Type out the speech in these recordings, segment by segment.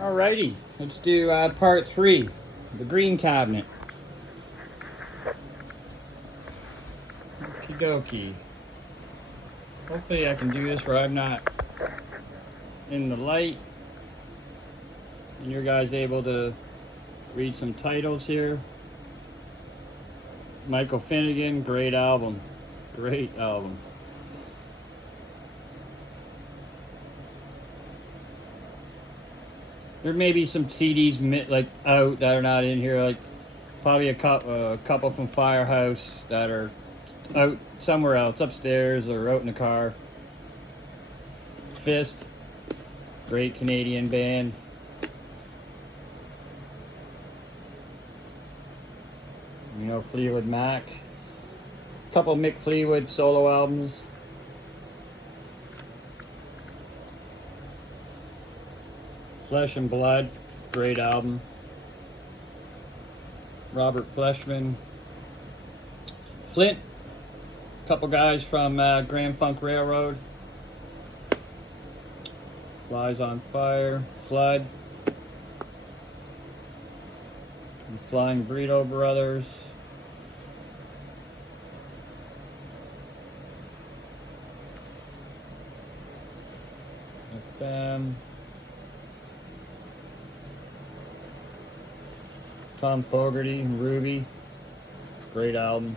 Alrighty, let's do part 3, the green cabinet. Okie dokie. Hopefully I can do this where I'm not in the light and you guys able to read some titles here. Michael Finnegan, great album. Great album. There may be some CDs like out that are not in here, like probably a couple from Firehouse that are out somewhere else, upstairs or out in the car. Fist, great Canadian band. You know, Fleetwood Mac. Couple Mick Fleetwood solo albums. Flesh and Blood, great album. Robert Fleshman. Flint, couple guys from Grand Funk Railroad. Flies on Fire, Flood. And Flying Burrito Brothers. FM. Tom Fogerty and Ruby, great album.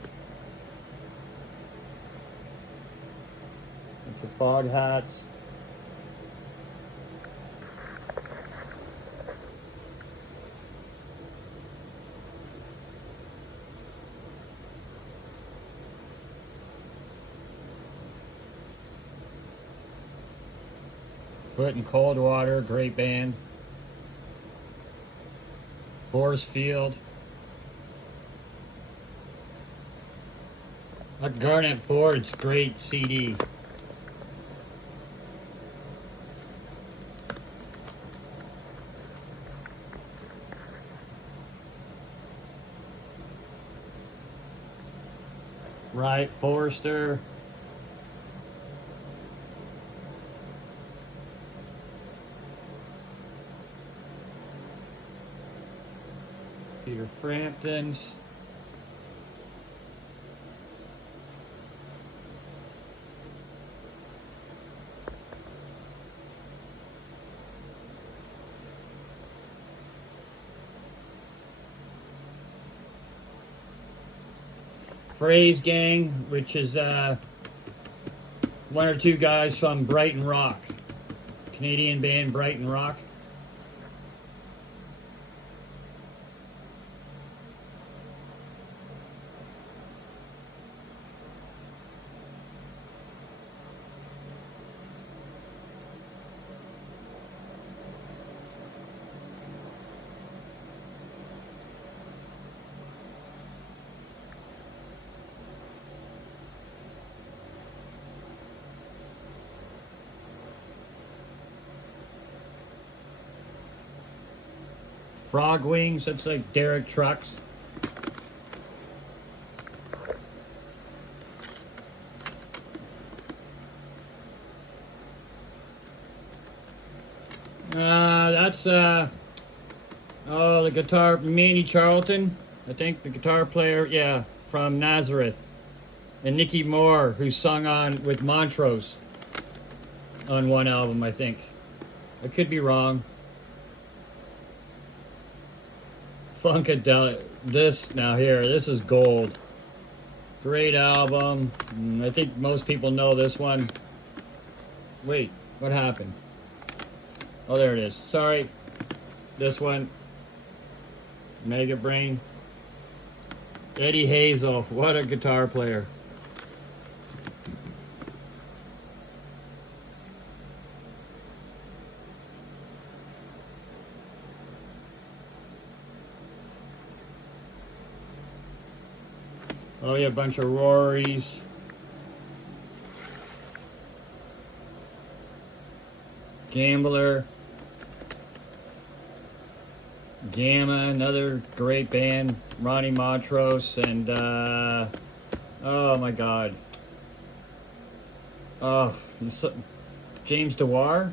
Bunch of Fog Hats. Foot and Cold Water, great band. Force Field. Garnet Ford's great CD. Right, Forrester. Peter Frampton's. Phrase Gang, which is one or two guys from Brighton Rock. Canadian band Brighton Rock. Frog Wings, that's like Derek Trucks. That's oh, the guitar, Manny Charlton, I think the guitar player, yeah, from Nazareth. And Nicky Moore, who sung on with Montrose on one album, I think. I could be wrong. Funkadelic, this is gold. Great album. I think most people know this one. Wait, what happened? Oh, there it is. Sorry. This one. Mega Brain. Eddie Hazel, what a guitar player. Oh yeah, a bunch of Rorys. Gambler. Gamma, another great band. Ronnie Montrose and oh my god. Oh, James Dewar?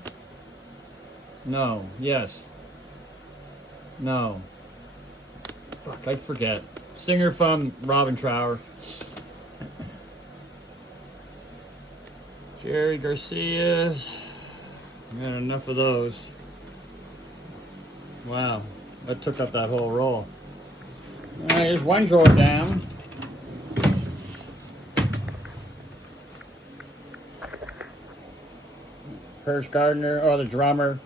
No, yes. No. Fuck, I forget. Singer from Robin Trower. Jerry Garcia's. Got enough of those. Wow, that took up that whole roll. Alright, here's one drawer down. Hirsch Gardner, oh, the drummer.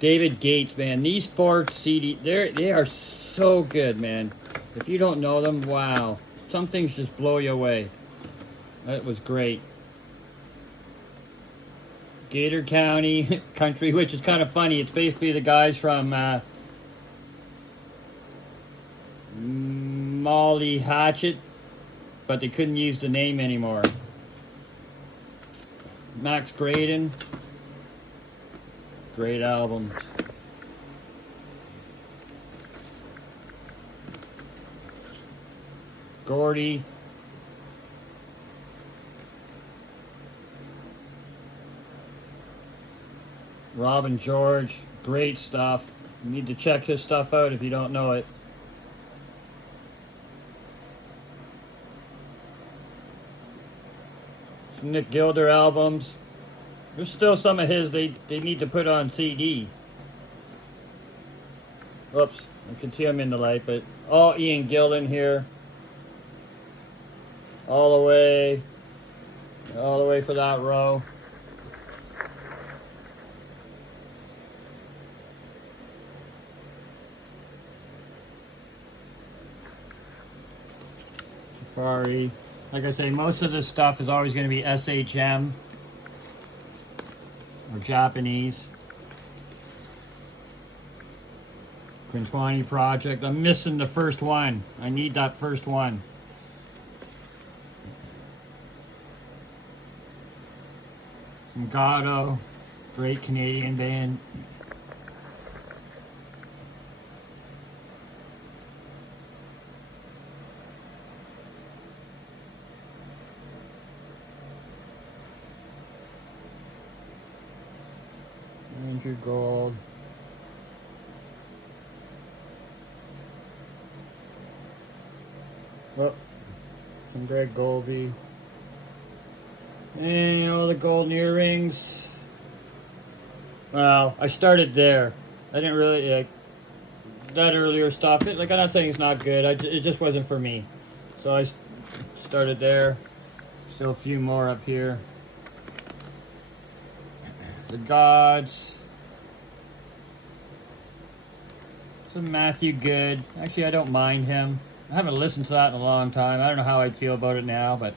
David Gates, man. These 4 CD, they are so good, man. If you don't know them, wow. Some things just blow you away. That was great. Gator County Country, which is kind of funny. It's basically the guys from Molly Hatchet, but they couldn't use the name anymore. Max Graydon. Great albums. Gordy. Robin George. Great stuff. You need to check his stuff out if you don't know it. Some Nick Gilder albums. There's still some of his they need to put on CD. Oops, I can see him in the light, but all Ian Gillan here. All the way for that row. Safari. Like I say, most of this stuff is always going to be SHM. Or Japanese. Quintwani Project. I'm missing the first one. I need that first one. Some Gatto. Great Canadian band. Andrew Gold. Oh, some Greg Golby. And, you know, the golden earrings. Well, I started there. I didn't really, like, that earlier stuff. Like, I'm not saying it's not good. It just wasn't for me. So I started there. Still a few more up here. The Gods. Some Matthew Good. Actually, I don't mind him. I haven't listened to that in a long time. I don't know how I'd feel about it now, but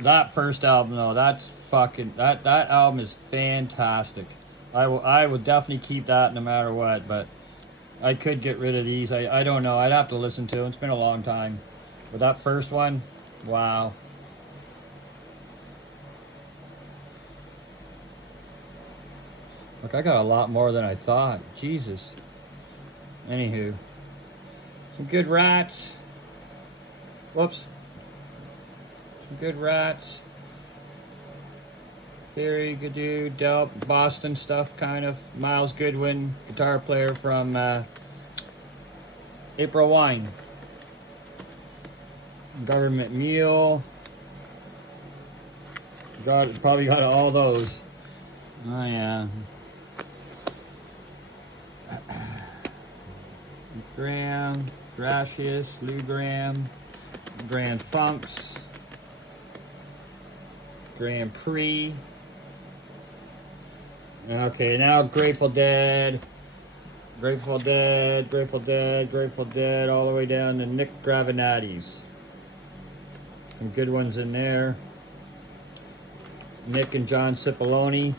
that first album, though, that's fucking, that album is fantastic. I will definitely keep that no matter what, but I could get rid of these. I don't know. I'd have to listen to them. It's been a long time. But that first one, wow. Look, I got a lot more than I thought. Jesus. Anywho. Some good Rats. Whoops. Some good Rats. Very good dude. Delp, Boston stuff, kind of. Miles Goodwin, guitar player from April Wine. Government Mule. Probably got all those. Oh, yeah. Graham, Gracious, Lou Graham, Grand Funks, Grand Prix. Okay, now Grateful Dead, Grateful Dead, Grateful Dead, Grateful Dead, all the way down to Nick Gravinati's. Some good ones in there. Nick and John Cipollone.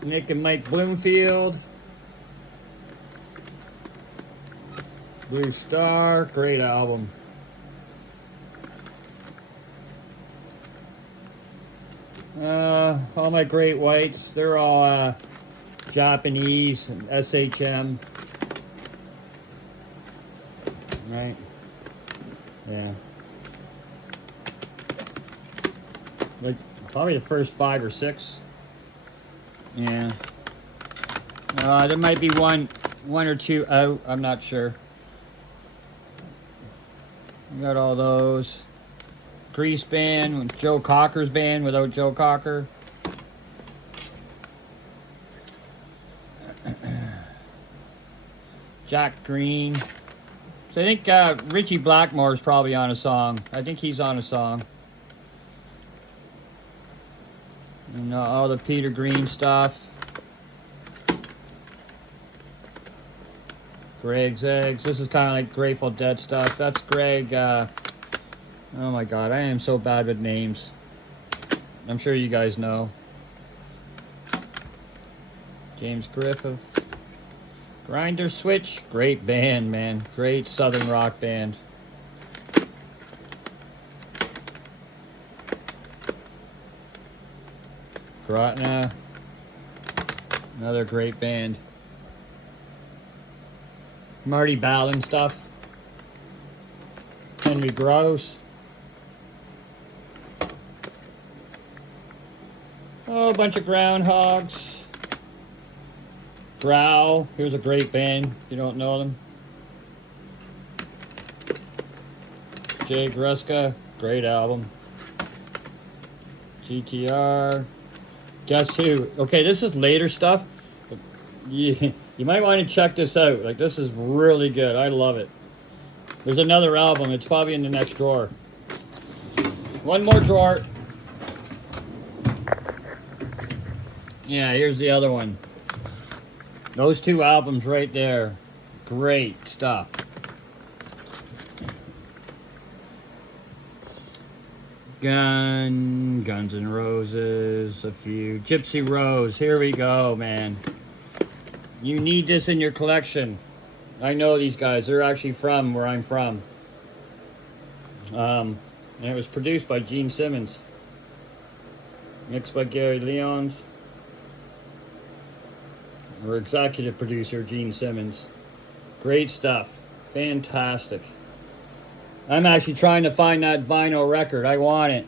Nick and Mike Bloomfield. Blue Star, great album. All my great whites, they're all Japanese and SHM. Right? Yeah. Like Probably the first 5 or 6. Yeah. There might be one or two out. I'm not sure. We got all those. Grease band, Joe Cocker's band without Joe Cocker. Jack Green. So I think Richie Blackmore is probably on a song. I think he's on a song. And all the Peter Green stuff. Greg's Eggs. This is kind of like Grateful Dead stuff. That's Greg. Oh my God, I am so bad with names. I'm sure you guys know. James Griffith. Grinder Switch. Great band, man. Great Southern rock band. Grotna. Another great band. Marty Ballin stuff. Henry Gross. Oh, a bunch of Groundhogs. Growl. Here's a great band, if you don't know them. Jay Gruska. Great album. GTR. Guess Who. Okay, this is later stuff. You might want to check this out. Like, this is really good. I love it. There's another album. It's probably in the next drawer. One more drawer. Yeah, here's the other one. Those 2 albums right there. Great stuff. Guns N' Roses, a few. Gypsy Rose. Here we go, man. You need this in your collection. I know these guys. They're actually from where I'm from. And it was produced by Gene Simmons. Mixed by Gary Leons. Or executive producer Gene Simmons. Great stuff. Fantastic. I'm actually trying to find that vinyl record. I want it.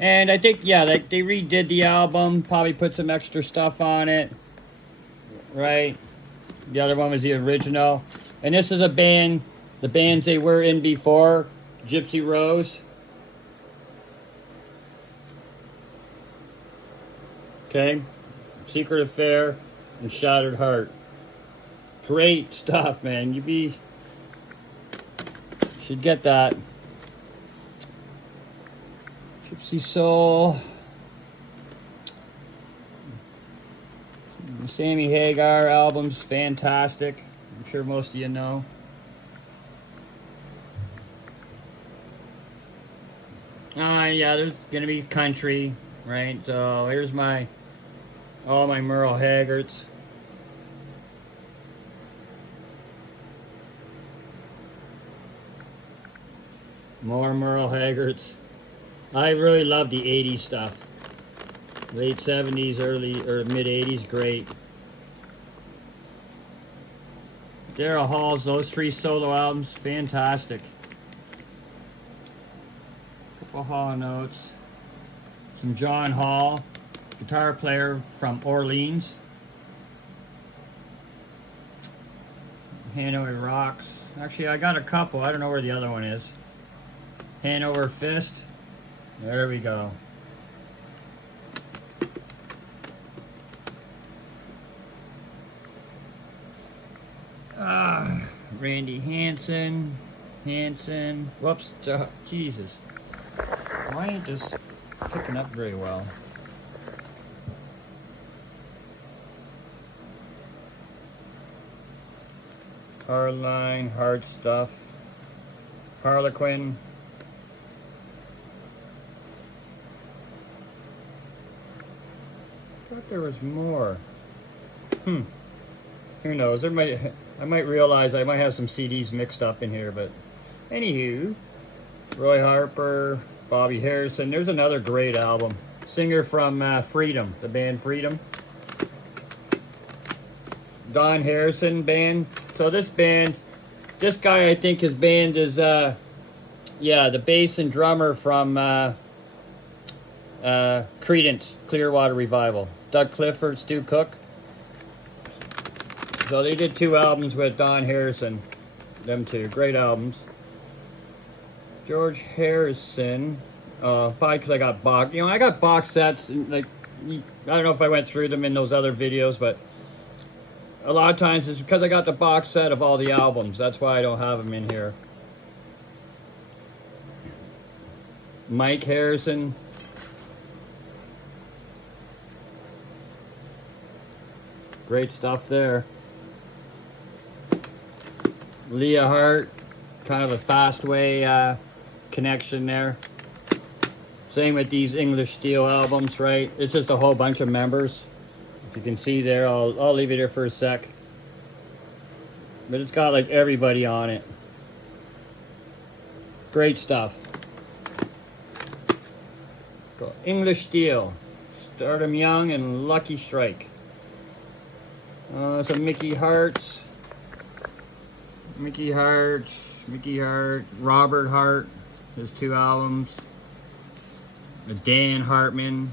And I think, yeah, they redid the album. Probably put some extra stuff on it. Right? The other one was the original. And this is a band, the bands they were in before, Gypsy Rose. Okay? Secret Affair and Shattered Heart. Great stuff, man. Should get that. Gypsy Soul. The Sammy Hagar album's fantastic. I'm sure most of you know. Yeah, there's gonna be country, right? So here's all my Merle Haggards. More Merle Haggards. I really love the 80s stuff. Late 70s, early or mid 80s, great. Daryl Hall's, those 3 solo albums, fantastic. Couple Hall notes. Some John Hall, guitar player from Orleans. Hanoi Rocks. Actually, I got a couple. I don't know where the other one is. Hanover Fist. There we go. Randy Hansen. Whoops. Jesus. Why ain't this picking up very well? Hardline, Hard Stuff. Harlequin. I thought there was more. Who knows? I might realize I might have some CDs mixed up in here, but anywho, Roy Harper, Bobby Harrison. There's another great album. Singer from Freedom, the band Freedom. Don Harrison band. So this guy, I think his band is, yeah, the bass and drummer from Creedence, Clearwater Revival. Doug Clifford, Stu Cook. So they did 2 albums with Don Harrison. Them 2, great albums. George Harrison, probably because I got box. You know, I got box sets. And like, I don't know if I went through them in those other videos, but a lot of times it's because I got the box set of all the albums. That's why I don't have them in here. Mike Harrison. Great stuff there. Leah Hart, kind of a fast way connection there. Same with these English Steel albums, right? It's just a whole bunch of members. If you can see there, I'll leave it here for a sec. But it's got like everybody on it. Great stuff. Go English Steel, Stardom Young, and Lucky Strike. Some Mickey Hart's. Mickey Hart, Robert Hart, his 2 albums. Dan Hartman.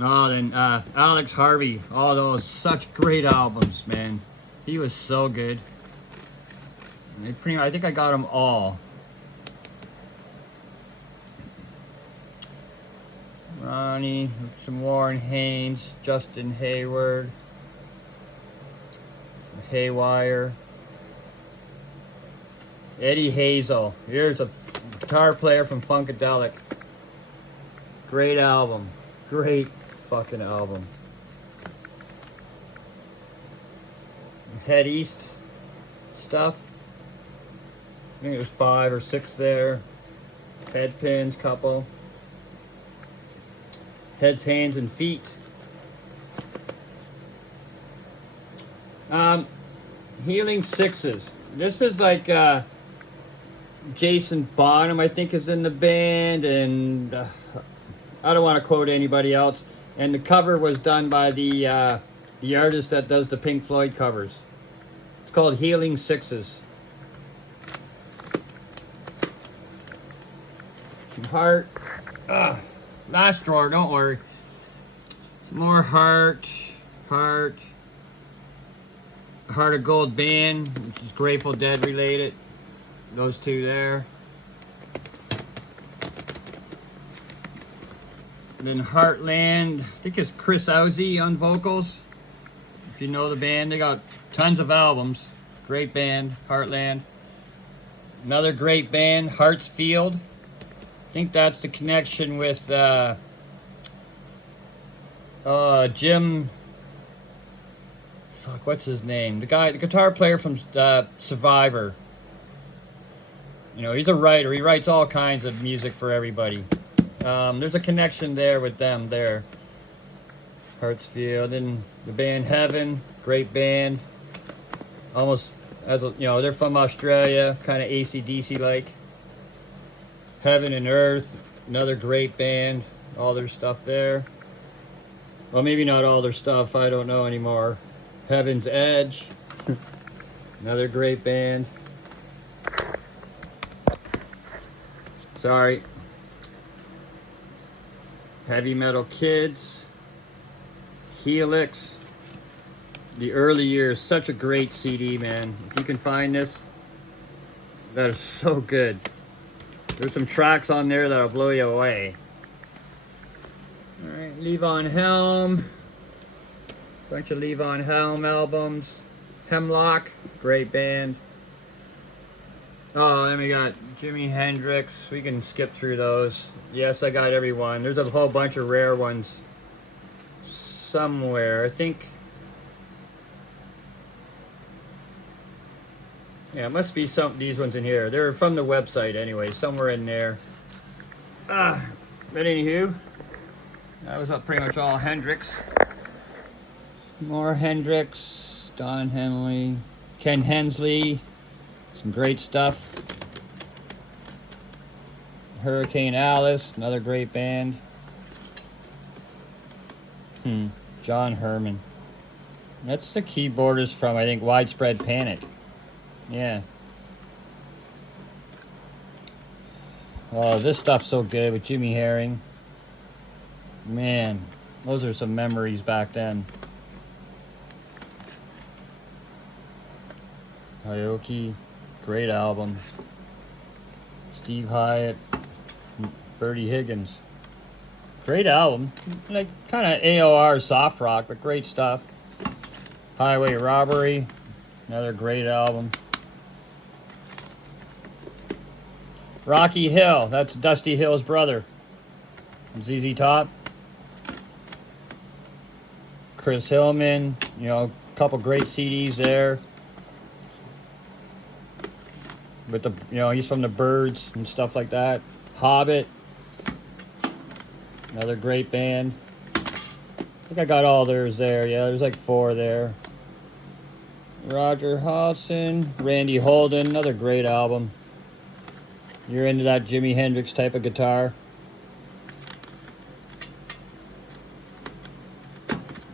Oh, then Alex Harvey. All those, such great albums, man. He was so good. I think I got them all. Ronnie, some Warren Haynes, Justin Hayward, Haywire. Eddie Hazel. Here's a guitar player from Funkadelic. Great album. Great fucking album. Head East stuff. I think there's 5 or 6 there. Head pins, couple. Heads, hands, and feet. Healing Sixes. This is like Jason Bonham, I think, is in the band, and I don't want to quote anybody else. And the cover was done by the artist that does the Pink Floyd covers. It's called Healing Sixes. Some Heart. Last drawer, don't worry. More Heart of Gold Band, which is Grateful Dead related. Those 2 there. And then Heartland, I think it's Chris Owsley on vocals. If you know the band, they got tons of albums. Great band, Heartland. Another great band, Hartsfield. I think that's the connection with Jim. Fuck, what's his name? The guitar player from Survivor. You know, he's a writer. He writes all kinds of music for everybody. There's a connection there with them there. Hartsfield. And the band Heaven, great band. Almost, you know, they're from Australia, kind of AC/DC like. Heaven and Earth, another great band. All their stuff there. Well, maybe not all their stuff, I don't know anymore. Heaven's Edge, another great band. Sorry. Heavy Metal Kids, Helix. The Early Years, such a great CD, man. If you can find this, that is so good. There's some tracks on there that'll blow you away. Alright, Levon Helm. Bunch of Levon Helm albums. Hemlock, great band. Oh, then we got Jimi Hendrix. We can skip through those. Yes, I got every one. There's a whole bunch of rare ones somewhere. I think. Yeah, it must be these ones in here. They're from the website anyway, somewhere in there. But anywho, that was pretty much all Hendrix. More Hendrix, Don Henley, Ken Hensley, some great stuff. Hurricane Alice, another great band. John Herman. That's the keyboardist from, I think, Widespread Panic. Yeah. Oh, this stuff's so good with Jimmy Herring. Man, those are some memories back then. Aoki, great album. Steve Hyatt, Bertie Higgins. Great album. Like kind of AOR soft rock, but great stuff. Highway Robbery, another great album. Rocky Hill, that's Dusty Hill's brother. ZZ Top. Chris Hillman, you know, a couple great CDs there. With the, you know, he's from the Byrds and stuff like that. Hobbit, another great band. I think I got all theirs there. Yeah, there's like 4 there. Roger Hodgson, Randy Holden, another great album. You're into that Jimi Hendrix type of guitar.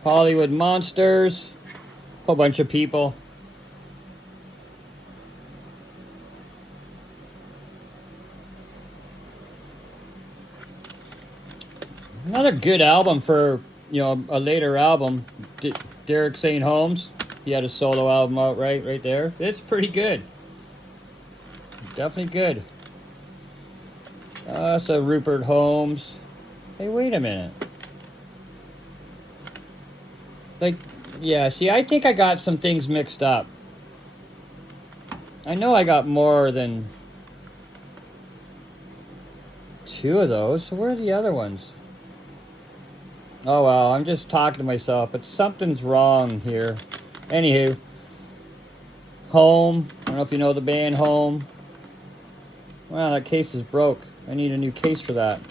Hollywood Monsters, a whole bunch of people. Another good album for, you know, a later album. Derek St. Holmes, he had a solo album out right there. It's pretty good. Definitely good. So Rupert Holmes. Hey, wait a minute. Like, yeah, see, I think I got some things mixed up. I know I got more than 2 of those. So where are the other ones? Oh, well, I'm just talking to myself, but something's wrong here. Anywho, Home. I don't know if you know the band Home. Wow, that case is broke. I need a new case for that.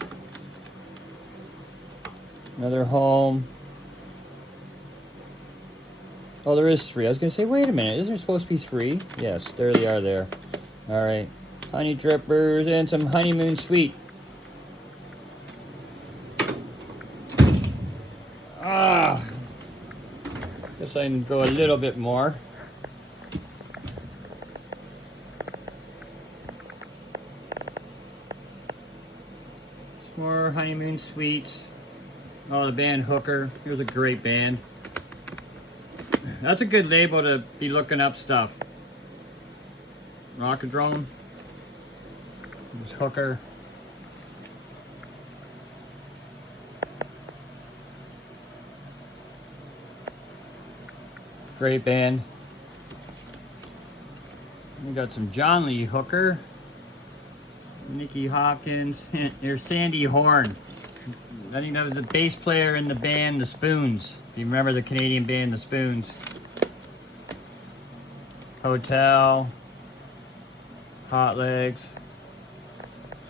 Another Home. Oh, there is 3. I was going to say, wait a minute. Isn't there supposed to be 3? Yes, there they are there. All right. Honey Drippers and some Honeymoon Suite. Guess I can go a little bit more. Some more Honeymoon Suites. Oh, the band Hooker. It was a great band. That's a good label to be looking up stuff. Rockadrome. There's Hooker. Great band. We got some John Lee Hooker. Nicky Hopkins. There's Sandy Horn. I think that was the bass player in the band The Spoons. If you remember the Canadian band The Spoons. Hotel. Hot Legs.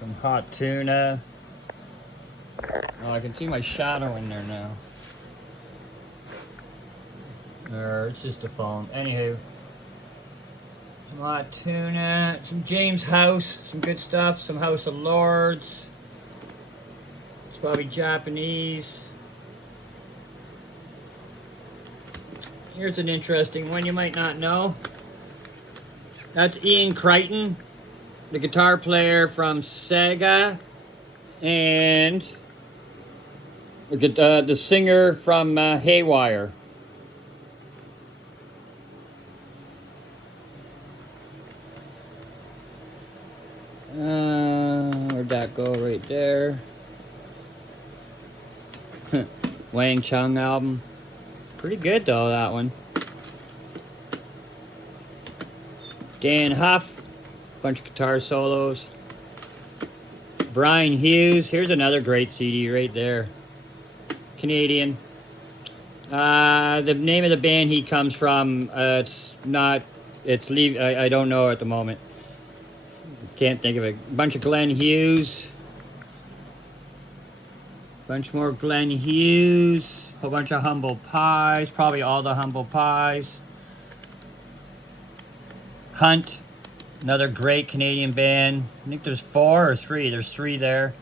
Some Hot Tuna. Oh, I can see my shadow in there now. Or it's just a phone. Anywho. Some Hot Tuna. Some James House. Some good stuff. Some House of Lords. It's probably Japanese. Here's an interesting one you might not know. That's Ian Crichton, the guitar player from Sega, and the singer from Haywire. Where'd that go? Right there. Wang Chung album. Pretty good though, that one. Dan Huff, bunch of guitar solos. Brian Hughes, here's another great CD right there. Canadian. The name of the band he comes from, I don't know at the moment. Can't think of it. Bunch of Glenn Hughes. Bunch more Glenn Hughes. Whole bunch of Humble Pies. Probably all the Humble Pies. Hunt. Another great Canadian band. I think there's 4 or 3. There's 3 there.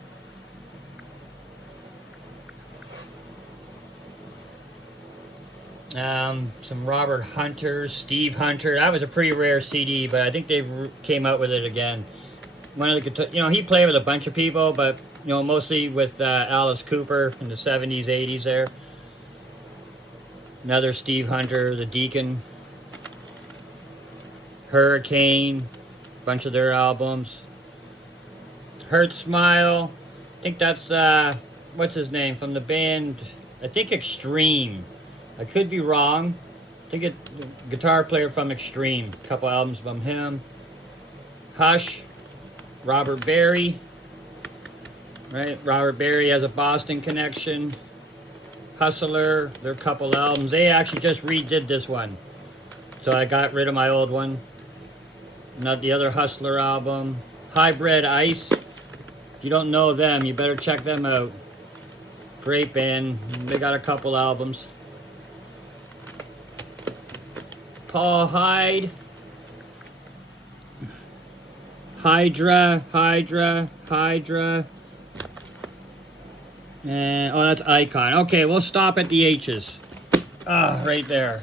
Some Robert Hunter, Steve Hunter. That was a pretty rare CD, but I think they came out with it again. One of the guitar, you know, he played with a bunch of people, but You know, mostly with Alice Cooper in the 70s, 80s there. Another Steve Hunter, The Deacon. Hurricane, bunch of their albums. Hurt Smile, I think that's, what's his name, from the band, I think Extreme. I could be wrong. I think it's the guitar player from Extreme. A couple albums from him. Hush, Robert Berry. Right, Robert Berry has a Boston connection. Hustler, their couple albums. They actually just redid this one. So I got rid of my old one. Not the other Hustler album. Hybrid Ice. If you don't know them, you better check them out. Great band. They got a couple albums. Paul Hyde. Hydra. And, oh, that's Icon. Okay, we'll stop at the H's. Right there.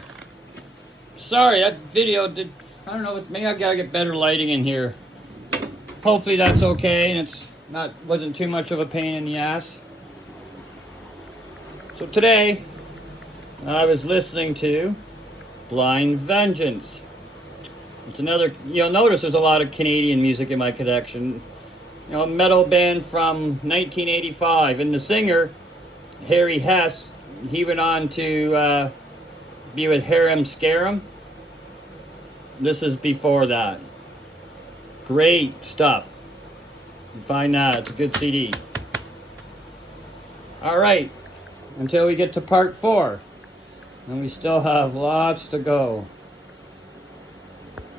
Sorry, that video did... I don't know, maybe I gotta get better lighting in here. Hopefully that's okay and it's wasn't too much of a pain in the ass. So today, I was listening to Blind Vengeance. It's another, you'll notice there's a lot of Canadian music in my collection. You know, a metal band from 1985, and the singer, Harry Hess, he went on to be with Harem Scarum. This is before that. Great stuff. You find that. It's a good CD. Alright. Until we get to part 4. And we still have lots to go.